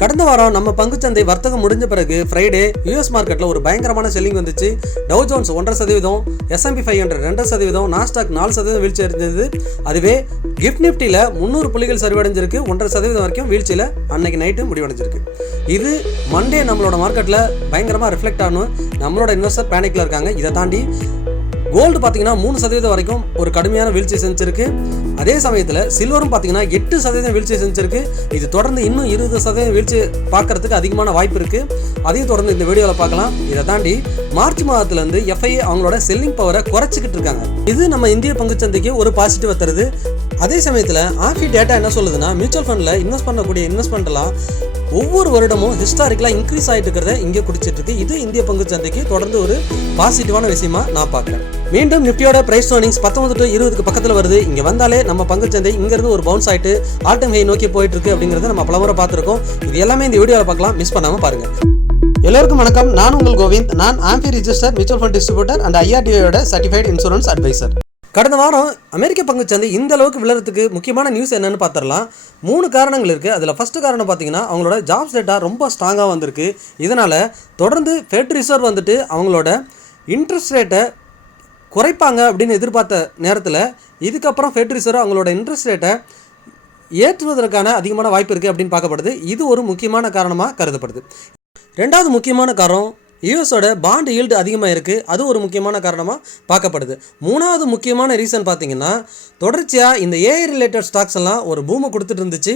கடந்த வாரம் நம்ம பங்குச்சந்தை வர்த்தகம் முடிஞ்ச பிறகு ஃப்ரைடே யூஎஸ் மார்க்கெட்டில் ஒரு பயங்கரமான செல்லிங் வந்துச்சு. டவ் ஜோன்ஸ் 1.5%, S&P 500 2%, நாஸ்டாக் 4% வீழ்ச்சி இருந்தது. அதுவே கிஃப்ட் நிஃப்டியில் 300 புள்ளிகள் சரிவடைஞ்சிருக்கு. 1.5% வரைக்கும் வீழ்ச்சியில் அன்னைக்கு நைட்டு முடிவடைஞ்சிருக்கு. இது மண்டே நம்மளோட மார்க்கெட்டில் பயங்கரமாக ரிஃப்ளெக்ட் ஆகணும். நம்மளோட இன்வெஸ்டர் பேனிக்கில் இருக்காங்க. இதை தாண்டி கோல்டு பார்த்தீங்கன்னா 3% வரைக்கும் ஒரு கடுமையான வீழ்ச்சி செஞ்சிருக்கு. அதே சமயத்தில் சில்வரும் பார்த்தீங்கன்னா 8% வீழ்ச்சி செஞ்சிருக்கு. இது தொடர்ந்து இன்னும் 20% வீழ்ச்சி பார்க்கறதுக்கு அதிகமான வாய்ப்பு இருக்குது. அதையும் தொடர்ந்து இந்த வீடியோவில் பார்க்கலாம். இதை தாண்டி மார்ச் மாதத்துலேருந்து FIA அவங்களோட செல்லிங் பவரை குறைச்சிக்கிட்டு இருக்காங்க. இது நம்ம இந்திய பங்குச்சந்தைக்கு ஒரு பாசிட்டிவ் தருது. அதே சமயத்தில் ஆஃபி டேட்டா என்ன சொல்லுதுன்னா, மியூச்சுவல் ஃபண்டில் இன்வெஸ்ட் பண்ணக்கூடிய இன்வெஸ்ட்மெண்ட்லாம் ஒவ்வொரு வருடமும் ஹிஸ்டாரிக்கலாக இன்க்ரீஸ் ஆகிட்டு இருக்கிறத இங்கே குடிச்சிட்டு இருக்கு. இது இந்திய பங்குச்சந்தைக்கு தொடர்ந்து ஒரு பாசிட்டிவான விஷயமா நான் பார்க்குறேன். மீண்டும் நிஃப்டியோட பிரைஸ் ஏர்னிங்ஸ் 19 to 20 பக்கத்தில் வருது. இங்கே வந்தாலே நம்ம பங்குச்சந்தை இங்கேருந்து ஒரு பவுன்ஸ் ஆகிட்டு ஆல் டைம் ஹை நோக்கி போயிட்டு இருக்கு அப்படிங்கிறத நம்ம பலமுறை பார்த்துருக்கோம். இது எல்லாமே இந்த வீடியோவில் பார்க்கலாம், மிஸ் பண்ணாமல் பாருங்கள். எல்லோருக்கும் வணக்கம். நான் உங்கள் கோவிந்த். நான் AMFI register mutual fund distributor and IRDAயோட சர்டிஃபைட் இன்சூரன்ஸ் அட்வைசர். கடந்த வாரம் அமெரிக்க பங்குச்சந்தை இந்த அளவுக்கு விழுறதுக்கு முக்கியமான நியூஸ் என்னன்னு பார்த்துடலாம். 3 காரணங்கள் இருக்குது. அதில் ஃபஸ்ட்டு காரணம் பார்த்தீங்கன்னா, அவங்களோட ஜாப்ஸ் டேட்டா ரொம்ப ஸ்ட்ராங்காக வந்திருக்கு. இதனால் தொடர்ந்து ஃபெட் ரிசர்வ் வந்துட்டு அவங்களோட இன்ட்ரெஸ்ட் ரேட்டை குறைப்பாங்க அப்படின்னு எதிர்பார்த்த நேரத்தில் இதுக்கப்புறம் ஃபெட் ரிசர்வ் அவங்களோட இன்ட்ரெஸ்ட் ரேட்டை ஏற்றுவதற்கான அதிகமான வாய்ப்பு இருக்குது அப்படின்னு பார்க்கப்படுது. இது ஒரு முக்கியமான காரணமாக கருதப்படுது. ரெண்டாவது முக்கியமான காரணம், யூஎஸோட பாண்ட் ஈல்டு அதிகமாக இருக்குது. அது ஒரு முக்கியமான காரணமாக பார்க்கப்படுது. மூணாவது முக்கியமான ரீசன் பார்த்தீங்கன்னா, தொடர்ச்சியாக இந்த AI ரிலேட்டட் ஸ்டாக்ஸ் எல்லாம் ஒரு பூமை கொடுத்துட்டு இருந்துச்சு.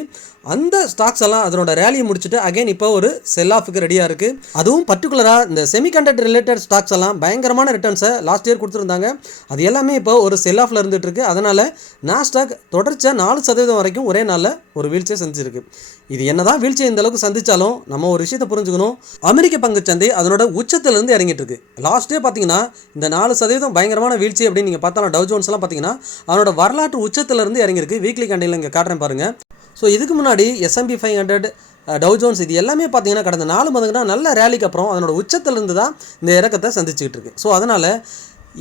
அந்த ஸ்டாக்ஸ் எல்லாம் அதனோட ரேலியை முடிச்சுட்டு அகைன் இப்போ ஒரு செல் ஆஃபுக்கு ரெடியாக இருக்குது. அதுவும் பர்டிகுலராக இந்த செமிகண்டக்டர் ரிலேட்டட் ஸ்டாக்ஸ் எல்லாம் பயங்கரமான ரிட்டர்ன்ஸை லாஸ்ட் இயர் கொடுத்துருந்தாங்க. அது எல்லாமே இப்போ ஒரு செல் ஆஃபில் இருந்துகிட்டு இருக்குது. அதனால் நாஸ்டாக் தொடர்ச்சியாக 4% வரைக்கும் ஒரே நாளில் ஒரு வீழ்ச்சியை செஞ்சுருக்கு. இது என்னதான் வீழ்ச்சியை இந்த அளவுக்கு சந்தித்தாலும் நம்ம ஒரு விஷயத்தை புரிஞ்சுக்கணும். அமெரிக்க பங்குச்சந்தை அதனோட உச்சத்திலிருந்து இறங்கிட்டு இருக்கு. லாஸ்ட்டே பார்த்தீங்கன்னா இந்த 4% பயங்கரமான வீழ்ச்சி அப்படின்னு நீங்கள் பார்த்தாலும் டவ் ஜோன்ஸ் எல்லாம் பார்த்தீங்கன்னா அதனோட வரலாற்று உச்சத்திலிருந்து இறங்கியிருக்கு. வீக்லி கண்டையில் இங்கே காட்டுறேன் பாருங்கள். ஸோ இதுக்கு முன்னாடி S&P 500 டவ் ஜோன்ஸ் இது எல்லாமே பார்த்தீங்கன்னா கடந்த 4 மாதங்கன்னா நல்ல ரேலிக்கு அப்புறம் அதனோட உச்சத்திலிருந்து தான் இந்த இறக்கத்தை சந்திச்சுக்கிட்டு இருக்கு. ஸோ அதனால்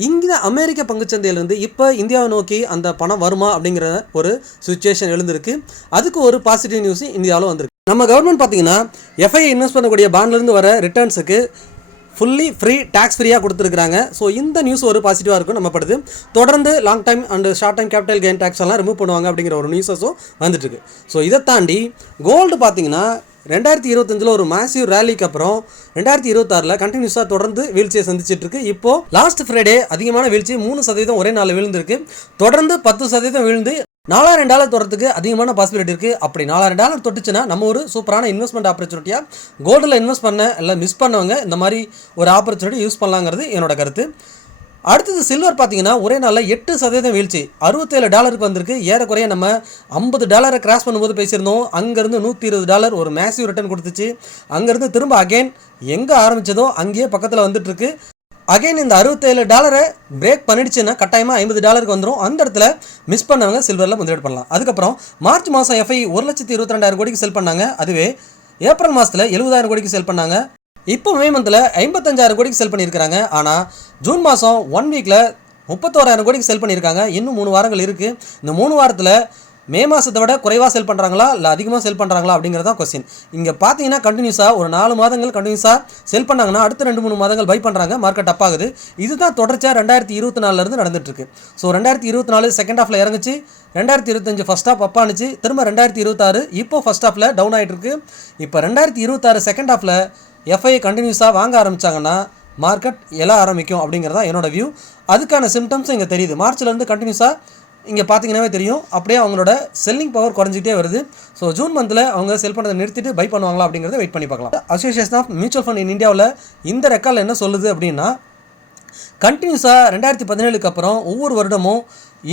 இங்கே அமெரிக்க பங்குச்சந்தையிலேருந்து இப்போ இந்தியாவை நோக்கி அந்த பணம் வருமா அப்படிங்கிற ஒரு சுச்சுவேஷன் எழுந்திருக்கு. அதுக்கு ஒரு பாசிட்டிவ் நியூஸ் இந்தியாவில் வந்திருக்கு. நம்ம கவர்மெண்ட் பார்த்தீங்கன்னா FIA இன்வெஸ்ட் பண்ணக்கூடிய பாண்ட்லேருந்து வர ரிட்டர்ன்ஸுக்கு ஃபுல்லி ஃப்ரீ டேக்ஸ் ஃப்ரீயாக கொடுத்துருக்காங்க. ஸோ இந்த நியூஸ் ஒரு பாசிட்டிவாக இருக்கும் நம்பப்படுது. தொடர்ந்து long time and short time capital gain tax எல்லாம் ரிமூவ் பண்ணுவாங்க அப்படிங்கிற ஒரு நியூஸஸும் வந்துட்டுருக்கு. ஸோ இதை தாண்டி கோல்டு பார்த்தீங்கன்னா 2025 ஒரு மேசிவ் ரேலிக்கு அப்புறம் 2026 கண்டினியூஸாக தொடர்ந்து வீழ்ச்சியை சந்திச்சிட்டு இருக்கு. இப்போ லாஸ்ட் ஃப்ரைடே அதிகமான வீழ்ச்சி 3% ஒரே நாளில் விழுந்திருக்கு. தொடர்ந்து 10% விழுந்து $4000 தொடுறதுக்கு அதிகமான பாசிபிலிட்டி இருக்குது. அப்படி $4000 தொட்டுச்சுன்னா நம்ம ஒரு சூப்பரான இன்வெஸ்ட்மெண்ட் ஆப்பர்ச்சுனிட்டியாக கோல்டில் இன்வெஸ்ட் பண்ண இல்லை மிஸ் பண்ணவங்க இந்த மாதிரி ஒரு ஆப்பர்ச்சுனிட்டி யூஸ் பண்ணலாங்கிறது என்னோட கருத்து. அடுத்தது சில்வர் பார்த்தீங்கன்னா ஒரே நாளில் 8% வீழ்ச்சி $67 வந்திருக்கு. ஏறக்குறைய நம்ம $50 கிராஸ் பண்ணும்போது பேசியிருந்தோம். அங்கேருந்து $120 ஒரு மேசிவ் ரிட்டர்ன் கொடுத்துச்சு. அங்கேருந்து திரும்ப அகைன் எங்கே ஆரம்பித்ததோ அங்கேயே பக்கத்தில் வந்துட்டுருக்கு. அகைன் இந்த $67 பிரேக் பண்ணிடுச்சுன்னா கட்டாயமாக $50 வந்துடும். அந்த இடத்துல மிஸ் பண்ணவங்க சில்வரில் முதலீடு பண்ணலாம். அதுக்கப்புறம் மார்ச் மாதம் FIA 1,22,000 கோடிக்கு செல் பண்ணாங்க. அதுவே ஏப்ரல் மாதத்தில் 70,000 கோடிக்கு செல் பண்ணாங்க. இப்போ மே மந்தில் 55,000 கோடிக்கு செல் பண்ணியிருக்காங்க. ஆனால் ஜூன் மாதம் 1 வீக்கில் 31,000 கோடிக்கு செல் பண்ணியிருக்காங்க. இன்னும் 3 வாரங்கள் இருக்குது. இந்த 3 வாரத்தில் மே மாதத்தை விட குறைவாக செல் பண்ணுறாங்களா இல்லை அதிகமாக செல் பண்ணுறாங்களா அப்படிங்கிறதான் கொஸ்டின். இங்கே பார்த்தீங்கன்னா கண்டினியூஸாக ஒரு 4 மாதங்கள் கண்டினியூஸாக செல் பண்ணாங்கன்னா அடுத்த 2-3 மாதங்கள் பை பண்ணுறாங்க. மார்க்கெட் அப் ஆகுது. இதுதான் தொடர்ச்சியாக 2024 நடந்துட்டுருக்கு. ஸோ 2024 செகண்ட் ஹாஃபில் இறங்குச்சு, 2025 ஃபஸ்ட் ஹாஃப் அப் ஆனிச்சு, திரும்ப 2026 இப்போ ஃபஸ்ட் ஹாஃபில் டவுன் ஆகிட்டு இருக்கு. இப்போ 2026 செகண்ட் ஹாஃபில் FIA கண்டினியூஸாக வாங்க ஆரம்பித்தாங்கன்னா மார்க்கெட் எழ ஆரம்பிக்கும் அப்படிங்கிறதா என்னோட வியூ. அதுக்கான சிம்டம்ஸும் இங்கே தெரியுது. மார்ச்லேருந்து கண்டினியூஸாக இங்கே பார்த்தீங்கன்னாவே தெரியும் அப்படியே அவங்களோட செல்லிங் பவர் குறைஞ்சிக்கிட்டே வருது. ஸோ ஜூன் மந்தில் அவங்க செல் பண்ணுறதை நிறுத்திட்டு பை பண்ணுவாங்களா அப்படிங்கிறத வெயிட் பண்ணி பார்க்கலாம். Association of mutual fund in இந்தியாவில் இந்த ரெக்கார்டில் என்ன சொல்லுது அப்படின்னா, கண்டினியூஸாக 2017 அப்புறம் ஒவ்வொரு வருடமும்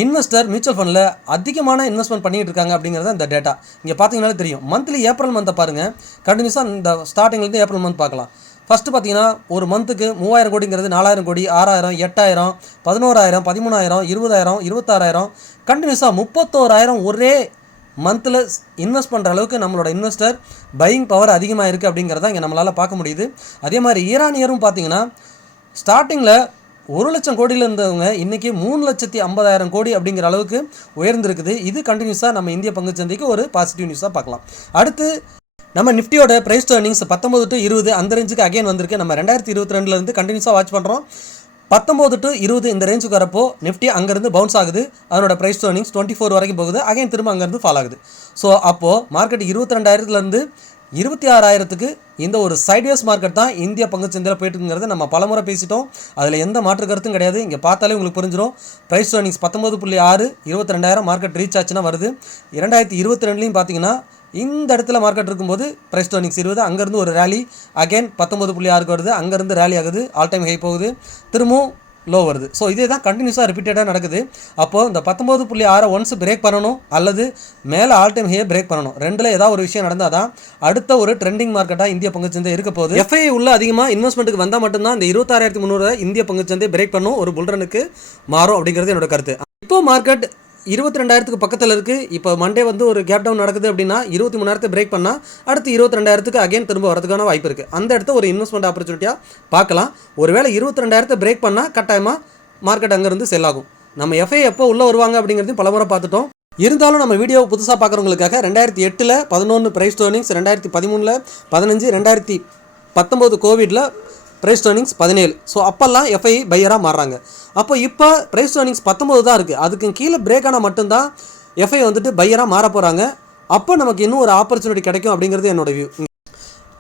இன்வெஸ்டர் மியூச்சுவல் ஃபண்டில் அதிகமான இன்வெஸ்ட்மெண்ட் பண்ணிகிட்டு இருக்காங்க அப்படிங்கிறது இந்த டேட்டா. இங்கே பார்த்தீங்கன்னாலே தெரியும். மந்த்லி ஏப்ரல் மந்த்தை பாருங்கள். கண்டினியூஸாக இந்த ஸ்டார்டிங்லேருந்து ஏப்ரல் மந்த் பார்க்கலாம். ஃபஸ்ட்டு பார்த்தீங்கன்னா ஒரு மந்த்துக்கு 3000 கோடிங்கிறது 4000 கோடி, 6000, 8000, 11000, 13000, 20000, 26000 கண்டினியூஸாக 31000 ஒரே மந்தில் இன்வெஸ்ட் பண்ணுற அளவுக்கு நம்மளோட இன்வெஸ்டர் பையிங் பவர் அதிகமாக இருக்குது அப்படிங்கிறத இங்கே நம்மளால் பார்க்க முடியுது. அதே மாதிரி ஈரானியரும் பார்த்தீங்கன்னா ஸ்டார்டிங்கில் 1,00,000 கோடியில் இருந்தவங்க இன்றைக்கி 3,50,000 கோடி அப்படிங்கிற அளவுக்கு உயர்ந்திருக்குது. இது கண்டினியூஸாக நம்ம இந்திய பங்குச்சந்தைக்கு ஒரு பாசிட்டிவ் நியூஸாக பார்க்கலாம். அடுத்து நம்ம நிஃப்டியோட ப்ரைஸ் டு earnings 19 to 20 அந்த ரேஞ்சுக்கு அகைன் வந்திருக்கு. நம்ம 2022 கண்டினியூஸாக வாட்ச் பண்ணுறோம். 19 to 20 இந்த ரேஞ்சுக்கு வரப்போ நிஃப்டி அங்கேருந்து பவுன்ஸ் ஆகுது. அதனோட ப்ரைஸ் டு earnings 24 வரைக்கும் போகுது. அகைன் திரும்ப அங்கேருந்து ஃபால் ஆகுது. ஸோ அப்போது மார்க்கெட் 22,000 26,000 இந்த ஒரு சைட்வேஸ் மார்க்கெட் தான் இந்திய பங்குச்சந்தையில் போயிட்டுங்கிறத நம்ம பலமுறை பேசிட்டோம். அதில் எந்த மாற்று கருத்தும் கிடையாது. இங்கே பார்த்தாலே உங்களுக்கு புரிஞ்சிடும். Price to earnings 19.6 22,000 market reach ஆச்சுன்னா வருது. 2022 பார்த்தீங்கன்னா இந்த இடத்துல மார்க்கெட் இருக்கும்போது ப்ரைஸ் டு earnings 20 அங்கேருந்து ஒரு ரேலி அகைன் 19.6 வருது. அங்கேருந்து ரேலி ஆகுது. ஆல் டைம் ஹை போகுது. திரும்பவும் லோ வருது. ஸோ இதே தான் கண்டினியூஸாக ரிப்பீட்டடாக நடக்குது. அப்போது இந்த 19.6 ஒன்ஸ் பிரேக் பண்ணணும் அல்லது மேலே ஆல் டைம் ஹையை பிரேக் பண்ணணும். ரெண்டில் ஏதாவது ஒரு விஷயம் நடந்தால் தான் அடுத்த ஒரு ட்ரெண்டிங் மார்க்கெட்டாக இந்திய பங்குச்சந்தை இருக்க போகுது. எஃப்ஐ உள்ள அதிகமாக இன்வெஸ்ட்மெண்ட்டுக்கு வந்தால் மட்டும்தான் இந்த 26,300 இந்திய பங்குச்சந்தை பிரேக் பண்ணும், ஒரு புல்ரனுக்கு மாறும் அப்படிங்கிறது என்னோட கருத்து. இப்போ மார்க்கெட் 22,000 பக்கத்தில் இருக்குது. இப்போ மண்டே ஒரு கேப் டவுன் நடக்குது அப்படின்னா 23,000 பிரேக் பண்ணால் அடுத்து 22,000 அகைன் திரும்ப வரதுக்கான வாய்ப்பு இருக்குது. அந்த இடத்த ஒரு இன்வெஸ்ட்மெண்ட் ஆப்பர்ச்சுனிட்டியாக பார்க்கலாம். ஒருவேளை 22,000 பிரேக் பண்ணால் கட்டாயமாக மார்க்கெட் அங்கேருந்து செல் ஆகும். நம்ம எஃப்ஐ எப்போ உள்ளே வருவாங்க அப்படிங்கிறதையும் பலமுறை பார்த்துட்டோம். இருந்தாலும் நம்ம வீடியோவை புதுசாக பார்க்குறவங்களுக்காக 2008 11 ப்ரைஸ் டு earnings, 2013 15, 2019 கோவிடில் ப்ரைஸ் டு earnings 17. ஸோ அப்போல்லாம் எஃப்ஐ பையராக மாறுறாங்க. அப்போ இப்போ ப்ரைஸ் டு earnings 19 தான் இருக்குது. அதுக்கு கீழே பிரேக் ஆனால் மட்டும்தான் எஃப்ஐ பையராக மாற போகிறாங்க. அப்போ நமக்கு இன்னும் ஒரு ஆப்பர்ச்சுனிட்டி கிடைக்கும் அப்படிங்கிறது என்னோட வியூ.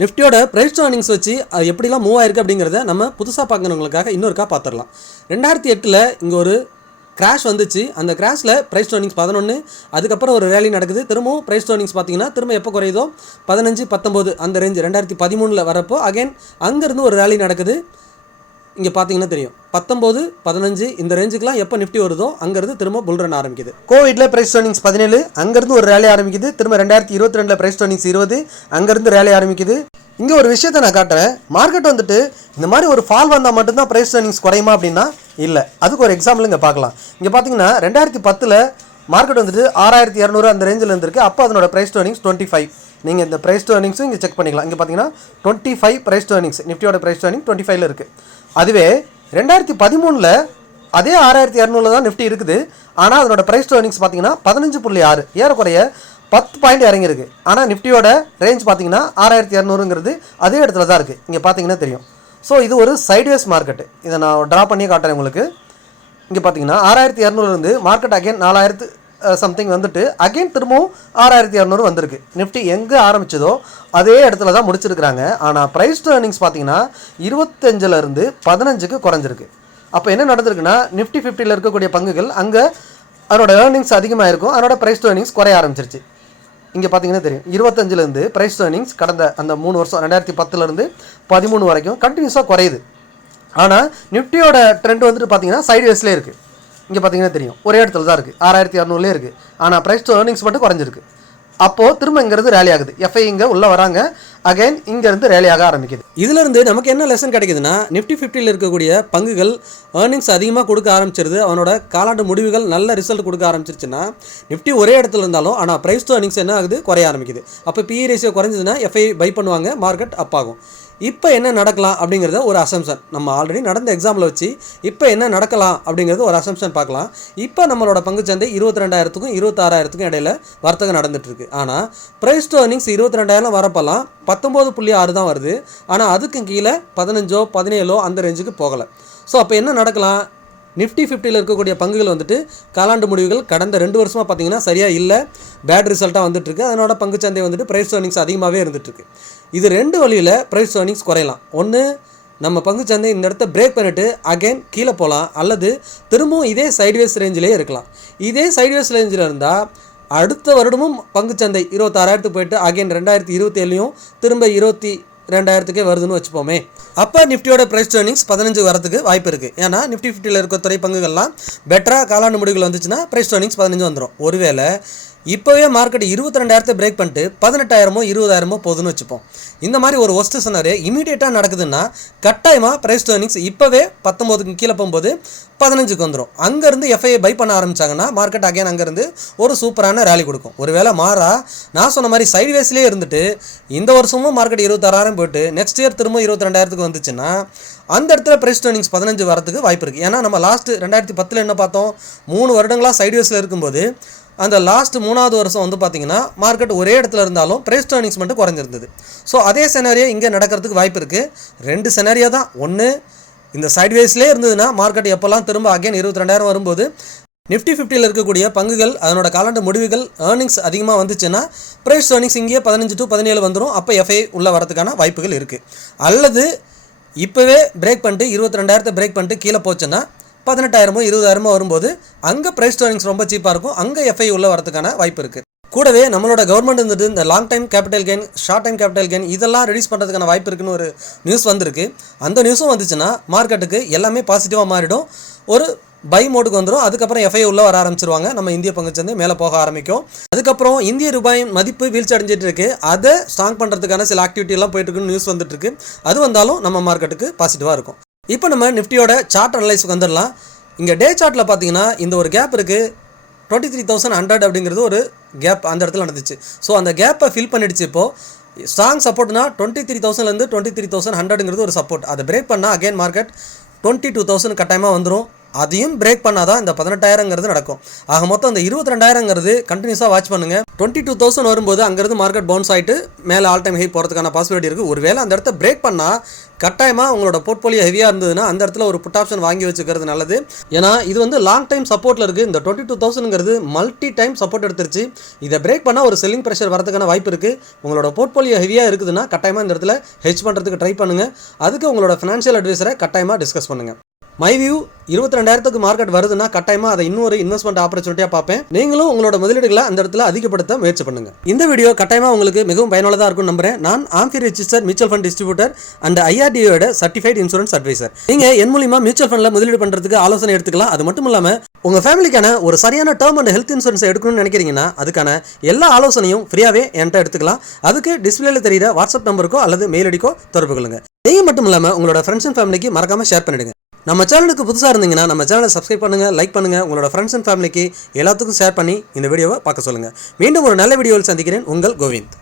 நிஃப்டியோட ப்ரைஸ் டு earnings வச்சு அது எப்படிலாம் மூவ் ஆயிருக்கு அப்படிங்கிறத நம்ம புதுசாக பார்க்குறவங்களுக்காக இன்னொருக்கா பார்த்துடலாம். 2008 இங்கே ஒரு கிராஷ் வந்துச்சு. அந்த கிராஷில் ப்ரைஸ் டு earnings 11, அதுக்கப்புறம் ஒரு ரேலி நடக்குது. திரும்பவும் ப்ரைஸ் டு earnings பார்த்தீங்கன்னா திரும்ப எப்போ குறையுதோ 15, 19 அந்த ரேஞ்ச் 2013 வரப்போ அகைன் அங்கேருந்து ஒரு ரேலி நடக்குது. இங்கே பார்த்தீங்கன்னா தெரியும் 19, 15 இந்த ரேஞ்சுக்கெலாம் எப்போ நிஃப்டி வருதோ அங்கேருந்து திரும்ப புல் ரன் ஆரம்பிக்குது. கோவிடில் ப்ரைஸ் டு earnings 17 அங்கேருந்து ஒரு ரேலி ஆரம்பிக்குது. திரும்ப 2022 ப்ரைஸ் டு earnings 20 அங்கேருந்து ரேலி ஆரம்பிக்குது. இங்கே ஒரு விஷயத்தை நான் காட்டுறேன். மார்க்கெட் இந்த மாதிரி ஒரு ஃபால் வந்தால் மட்டும்தான் ப்ரைஸ் டு earnings குறையுமா அப்படின்னா இல்லை. அதுக்கு ஒரு எக்ஸாம்பிள் இங்கே பார்க்கலாம். இங்கே பார்த்தீங்கன்னா 2010 மார்க்கெட் 6,200 அந்த ரேஞ்சில் இருந்திருக்கு. அப்போ அதனோட ப்ரைஸ் டு earnings 25. நீங்கள் இந்த ப்ரைஸ் டு earningsும் இங்கே செக் பண்ணிக்கலாம். இங்கே பார்த்தீங்கன்னா 25 ப்ரைஸ் டு earnings, நிஃப்டியோட ப்ரைஸ் டு earnings 25 இருக்குது. அதுவே 2013 அதே 6,200 தான் நிஃப்டி இருக்குது. ஆனால் அதனோட ப்ரைஸ் டு earnings பார்த்தீங்கன்னா 15.6 ஏறக்குறைய 10 பாயிண்ட் இறங்கியிருக்கு. ஆனால் நிஃப்டியோட ரேஞ்ச் பார்த்தீங்கன்னா 6,200ங்கிறது அதே இடத்துல தான் இருக்குது. இங்கே பார்த்தீங்கன்னா தெரியும். ஸோ இது ஒரு சைட்வேஸ் மார்க்கெட்டு. இதை நான் ட்ரா பண்ணி காட்டுறேன் உங்களுக்கு. இங்கே பார்த்தீங்கன்னா 6,200 மார்க்கெட் அகைன் 4,000 சம்திங் அகைன் திரும்பவும் 6,200 வந்திருக்கு. நிஃப்டி எங்கே ஆரம்பிச்சதோ அதே இடத்துல தான் முடிச்சிருக்கிறாங்க. ஆனால் ப்ரைஸ் டு earnings பார்த்தீங்கன்னா 25 15க்கு குறைஞ்சிருக்கு. அப்போ என்ன நடந்திருக்குன்னா நிஃப்டி 50 இருக்கக்கூடிய பங்குகள் அங்கே அதனோட earnings அதிகமாக இருக்கும். அதனோட ப்ரைஸ் டு earnings குறைய ஆரம்பிச்சிருச்சு. இங்கே பார்த்தீங்கன்னா தெரியும் 25 ப்ரைஸ் டு earnings கடந்த அந்த 3 வருஷம் 2010 13 வரைக்கும் கண்டினியூஸாக குறையுது. ஆனால் நிஃப்டியோட ட்ரெண்ட் பார்த்தீங்கன்னா சைட்வேஸ்லேயே இருக்குது. இங்கே பார்த்தீங்கன்னா தெரியும் ஒரே இடத்துல தான் இருக்குது, 6,200 இருக்குது. ஆனால் ப்ரைஸ் டு earnings மட்டும் குறைஞ்சிருக்கு. அப்போது திரும்ப இங்கேருந்து ரேலி ஆகுது. எஃப்ஐ இங்கே உள்ளே வராங்க, அகைன் இங்கேருந்து ரேலி ஆக ஆரம்பிக்குது. இதிலிருந்து நமக்கு என்ன லெசன் கிடைக்குதுன்னா நிஃப்டி 50 இருக்கக்கூடிய பங்குகள் earnings அதிகமாக கொடுக்க ஆரம்பிச்சிருது. அவனோட காலாண்டு முடிவுகள் நல்ல ரிசல்ட் கொடுக்க ஆரம்பிச்சிருச்சுன்னா நிஃப்டி ஒரே இடத்துல இருந்தாலும் ஆனால் ப்ரைஸ் டு earnings என்ன ஆகுது, குறைய ஆரம்பிக்குது. அப்போ PE ரேஷியோ குறைஞ்சதுன்னா எஃப்ஐ பை பண்ணுவாங்க, மார்க்கெட் அப் ஆகும். இப்போ என்ன நடக்கலாம் அப்படிங்கிறத ஒரு அசம்ஷன் நம்ம ஆல்ரெடி நடந்த எக்ஸாம்பிள் வச்சு இப்போ என்ன நடக்கலாம் அப்படிங்கிறது ஒரு அசம்ஷன் பார்க்கலாம். இப்போ நம்மளோட பங்குச்சந்தை 22,000க்கும் 26,000க்கும் இடையில வர்த்தகம் நடந்துட்டுருக்கு. ஆனால் ப்ரைஸ் டு earnings 22,000 வரப்பெல்லாம் 19.6 தான் வருது. ஆனால் அதுக்கு கீழே 15, 17 அந்த ரேஞ்சுக்கு போகலை. ஸோ அப்போ என்ன நடக்கலாம், நிஃப்டி 50 இருக்கக்கூடிய பங்குகள் காலாண்டு முடிவுகள் கடந்த 2 வருஷமாக பார்த்தீங்கன்னா சரியாக இல்லை, பேட் ரிசல்ட்டாக வந்துட்டுருக்கு. அதனோட பங்குச்சந்தை ப்ரைஸ் டு earnings அதிகமாகவே இருந்துகிட்ருக்கு. இது 2 வழியில் ப்ரைஸ் டு earnings குறையலாம். ஒன்று, நம்ம பங்குச்சந்தை இந்த இடத்த பிரேக் பண்ணிவிட்டு அகைன் கீழே போகலாம், அல்லது திரும்பவும் இதே சைட்வேஸ் ரேஞ்சிலே இருக்கலாம். இதே சைட்வேஸ் ரேஞ்சில் இருந்தால் அடுத்த வருடமும் பங்குச்சந்தை 26,000 போயிட்டு அகைன் 2027 திரும்ப 22,000 வருதுன்னு வச்சுப்போமே. அப்போ நிஃப்டியோட ப்ரைஸ் டு earnings 15 வரதுக்கு வாய்ப்பு இருக்குது. ஏன்னா நிஃப்டி 50 இருக்க துறை பங்குகள்லாம் பெட்டராக காலாண்டு முடிவுகள் வந்துச்சுன்னா ப்ரைஸ் டு earnings 15 வந்துடும். ஒருவேளை இப்போவே மார்க்கெட் 22,000 பிரேக் பண்ணிட்டு 18,000 20,000 போகுதுன்னு வச்சுப்போம். இந்த மாதிரி ஒரு ஒஸ்ட் சினாரியோ இமீடியட்டாக நடக்குதுன்னா கட்டாயமாக ப்ரைஸ் டு earnings இப்போவே 19க்கு கீழே போகும்போது 15க்கு வந்துடும். அங்கேருந்து எஃப்ஐ பை பண்ண ஆரம்பித்தாங்கன்னா மார்க்கெட் அகைன் அங்கேருந்து ஒரு சூப்பரான ரேலி கொடுக்கும். ஒருவேளை மாறா நான் சொன்ன மாதிரி சைட்வேஸ்லேயே இருந்துட்டு இந்த வருஷமும் மார்க்கெட் 26,000 போயிட்டு நெக்ஸ்ட் இயர் திரும்ப 22,000க்கு வந்துச்சுன்னா அந்த இடத்துல ப்ரைஸ் டு earnings 15 வரதுக்கு வாய்ப்பு இருக்குது. ஏன்னா நம்ம லாஸ்ட்டு 2010 என்ன பார்த்தோம், 3 வருடங்களாக சைட்வேஸில் இருக்கும்போது அந்த லாஸ்ட் 3வது வருஷம் வந்து பார்த்தீங்கன்னா மார்க்கெட் ஒரே இடத்துல இருந்தாலும் ப்ரைஸ் ஏர்னிங்ஸ் மட்டும் குறைஞ்சிருந்தது. ஸோ அதே செனாரியோ இங்கே நடக்கிறதுக்கு வாய்ப்பு இருக்குது. 2 செனாரியோ தான். ஒன்று, இந்த சைட்வேஸ்லேயே இருந்ததுன்னா மார்க்கெட் எப்போல்லாம் திரும்ப அகைன் 22,000 வரும்போது நிஃப்டி 50ல் இருக்கக்கூடிய பங்குகள் அதனோட காலாண்டு முடிவுகள் ஏர்னிங்ஸ் அதிகமாக வந்துச்சுன்னா ப்ரைஸ் ஏர்னிங்ஸ் இங்கேயே 15 to 17 வந்துடும். அப்போ எஃப்ஐ உள்ள வரதுக்கான வாய்ப்புகள் இருக்குது. அல்லது இப்போவே பிரேக் பண்ணிட்டு 22,000 பிரேக் பண்ணிட்டு கீழே போச்சுன்னா 18,000 20,000 வரும்போது அங்கே ப்ரைஸ் ஏர்னிங்ஸ் ரொம்ப சீப்பாக இருக்கும். அங்கே எஃப்ஐ உள்ள வரதுக்கான வாய்ப்பு இருக்குது. கூடவே நம்மளோட கவர்மெண்ட் வந்துட்டு இந்த long time capital gain, short time capital gain இதெல்லாம் ரெடியூஸ் பண்ணுறதுக்கான வாய்ப்பு இருக்குன்னு ஒரு நியூஸ் வந்திருக்கு. அந்த நியூஸும் வந்துச்சுன்னா மார்க்கெட்டுக்கு எல்லாமே பாசிட்டிவாக மாறிடும். ஒரு பை மோடுக்கு வந்துடும். அதுக்கப்புறம் எஃப்ஐ உள்ள வர ஆரம்பிச்சிருவாங்க. நம்ம இந்திய பங்குச்சந்தை மேலே போக ஆரம்பிக்கும். அதுக்கப்புறம் இந்திய ரூபாயின் மதிப்பு வீழ்ச்சி அடைஞ்சிட்டு இருக்கு. அதை ஸ்ட்ராங் பண்ணுறதுக்கான சில ஆக்டிவிட்டி எல்லாம் போயிட்டு இருக்குன்னு நியூஸ் வந்துட்டு இருக்கு. அது வந்தாலும் நம்ம மார்க்கெட்டுக்கு பாசிட்டிவாக இருக்கும். இப்போ நம்ம நிஃப்டியோட சார்ட் அனலைஸுக்கு வந்துடலாம். இங்கே டே சார்ட்டில் பார்த்தீங்கன்னா இந்த ஒரு கேப் இருக்குது. 23,100 அப்படிங்கிறது ஒரு கேப் அந்த இடத்துல நடந்துச்சு. ஸோ அந்த கேப்பை ஃபில் பண்ணிடுச்சு. இப்போது ஸ்ட்ராங் சப்போர்ட்னா 23,000லேருந்து 23,100ங்கிறது ஒரு சப்போர்ட். அதை பிரேக் பண்ணால் அகைன் மார்க்கெட் 22,000 கட்டாயமாக வந்துடும். அதையும் பிரேக் பண்ணாதான் இந்த 18,000ங்கிறது நடக்கும். ஆக மொத்தம் இந்த 22,000ங்கிறது கண்டினியூஸாக வாட்ச் பண்ணுங்கள். 22,000 வரும்போது அங்கேருந்து மார்க்கெட் பவுன்ஸ் ஆகிட்டு மேலே ஆல் டைம் ஹை போகிறதுக்கான பாசிபிலிட்டி இருக்குது. ஒருவேளை அந்த இடத்த பிரேக் பண்ணால் கட்டாயமாக உங்களோட போர்ட்ஃபோலியோ ஹெவியாக இருந்ததுன்னா அந்த இடத்துல ஒரு புட் ஆப்ஷன் வாங்கி வச்சுக்கிறது நல்லது. ஏன்னா இது வந்து லாங் டைம் சப்போர்ட்டில் இருக்குது. இந்த 22,000ங்கிறது மல்டி டைம் சப்போர்ட் எடுத்துருச்சு. இதை பிரேக் பண்ணால் ஒரு செல்லிங் ப்ரெஷர் வரதுக்கான வாய்ப்பு இருக்குது. உங்களோட போர்ட்ஃபோலியோ ஹெவியாக இருக்குதுன்னா கட்டாயமாக இந்த இடத்துல ஹெட்ஜ் பண்ணுறதுக்கு ட்ரை பண்ணுங்கள். அதுக்கு உங்களோட ஃபினான்ஷியல் அட்வைசரை கட்டாயமாக டிஸ்கஸ் பண்ணுங்கள். மை வியூ 22,000க்கு மார்க்கெட் வருதுன்னா கட்டாயமாக அதை இன்னொரு இன்வெஸ்ட்மெண்ட் ஆப்பர்ச்சுனிட்டியாக பார்ப்பேன். நீங்களும் உங்களோட முதலீடுகளை அந்த இடத்துல அதிகப்படுத்த முயற்சி பண்ணுங்க. இந்த வீடியோ கட்டாயமாக உங்களுக்கு மிகவும் பயனுள்ளதாக இருக்கும் நம்புறேன். நான் AMFI register mutual fund distributor and IRDA certified insurance advisor. நீங்கள் என் மூலியமா மியூச்சுவல் ஃபண்டில் முதலீடு பண்ணுறதுக்கு ஆலோசனை எடுத்துக்கலாம். அது மட்டும் இல்லாமல் உங்கள் ஃபேமிலிக்கான ஒரு சரியான டேர்ம் அண்ட் ஹெல்த் இன்சூரன்ஸ் எடுக்கணும்னு நினைக்கிறீங்கன்னா அதுக்கான எல்லா ஆலோசனையும் ஃப்ரீயாகவே என்கிட்ட எடுத்துக்கலாம். அதுக்கு டிஸ்பிளேல தெரியுற வாட்ஸ்அப் நம்பருக்கோ அல்லது மெயில் ஐடிக்கோ தொடர்பு கொள்ளுங்க. நீங்கள் மட்டும் இல்லாமல் உங்களோட ஃப்ரெண்ட்ஸ் அண்ட் ஃபேமிலிக்கு மறக்காமல் ஷேர் பண்ணிடுங்க. நம்ம சேனலுக்கு புதுசாக இருந்தீங்கன்னா நம்ம சேனலை சப்ஸ்கிரைப் பண்ணுங்கள், லைக் பண்ணுங்கள், உங்களோட ஃப்ரெண்ட்ஸ் அண்ட் ஃபேமிலிக்கு எல்லாத்துக்கும் ஷேர் பண்ணி இந்த வீடியோவை பார்க்க சொல்லுங்கள். மீண்டும் ஒரு நல்ல வீடியோவில் சந்திக்கிறேன். உங்கள் கோவிந்த்.